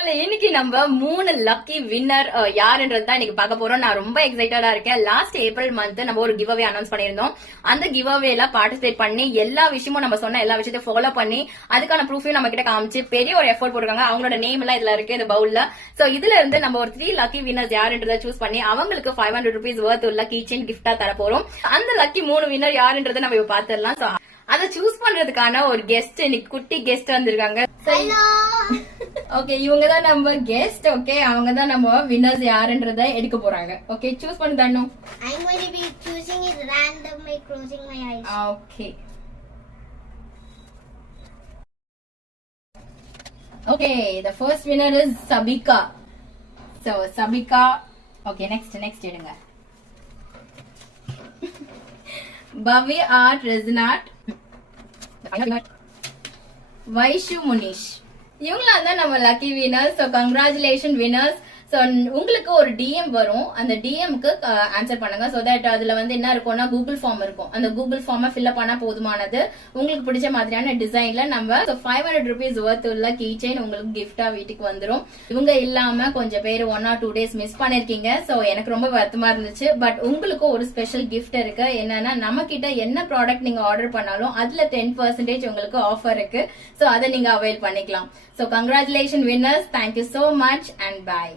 இன்னைக்கு நம்ம 3 lucky winner யாருன்றது தான் இன்னைக்கு பார்க்க போறோம். நான் ரொம்ப எக்ஸைட்டடா இருக்கேன். லாஸ்ட் ஏப்ரல் மந்த் நம்ம ஒரு கிவ் அவே அனௌன்ஸ் பண்ணிருந்தோம். அந்த கிவ் அவேல பார்ட்டிசிபேட் பண்ணி எல்லா விஷயமும் நம்ம சொன்ன எல்லா விஷயத்தையும் ஃபாலோ பண்ணி அதுக்கான ப்ரூஃபையும் நம்ம கிட்ட காமிச்சு பெரிய ஒரு எஃபோர்ட் போட்டுருக்காங்க. அவங்களோட நேம் எல்லாம் இதுல இருக்கு இந்த பவுல்ல. சோ இதுல இருந்து நம்ம ஒரு 3 லக்கி வின்னர்ஸ் யாருன்றதை சூஸ் பண்ணி அவங்களுக்கு 500 rupees worth உள்ள கீச்செயின் கிஃப்டா தர போறோம். அந்த லக்கி 3 வின்னர் யாருன்றதை நம்ம இப்ப பாத்துடலாம். சோ அதை சூஸ் பண்றதுக்கான ஒரு கெஸ்ட் இன்னைக்கு குட்டி கெஸ்ட் வந்திருக்காங்க. ஓகே, இவங்க தான் நம்ம கெஸ்ட். ஓகே, அவங்க தான் நம்ம வின்னர்ஸ் யாருன்றதை எடுக்க போறாங்க. ஓகே, சூஸ் பண்ணி தரணும். I'm going to be choosing it random by closing my eyes. Okay okay, the first winner is Sabika. So Sabika, okay, next எடுங்க. Bhavi Art Resonat, Vaishu Munish. இவங்களாம் தான் நம்ம lucky winners. So congratulation winners. So உங்களுக்கு ஒரு DM வரும். அந்த டிஎம்க்கு answer பண்ணுங்க. So that அதுல வந்து என்ன இருக்கும்னா கூகுள் ஃபார்ம் இருக்கும். அந்த கூகுள் ஃபார்மை ஃபில்அப் பண்ணா போதுமானது. உங்களுக்கு பிடிச்ச மாதிரியான டிசைன்ல நம்ம 500 rupees worth உள்ள கீ செயின் உங்களுக்கு கிஃப்டா வீட்டுக்கு வந்துரும். இவங்க இல்லாம கொஞ்சம் பேர் 1 or 2 days மிஸ் பண்ணிருக்கீங்க. ஸோ எனக்கு ரொம்ப வருத்தமா இருந்துச்சு. பட் உங்களுக்கு ஒரு ஸ்பெஷல் கிஃப்ட் இருக்கு. என்னன்னா நம்ம கிட்ட என்ன ப்ராடக்ட் நீங்க ஆர்டர் பண்ணாலும் அதுல 10% உங்களுக்கு ஆஃபர் இருக்கு. ஸோ அதை நீங்க அவைல் பண்ணிக்கலாம். So congratulation winners. Thank you so much and bye.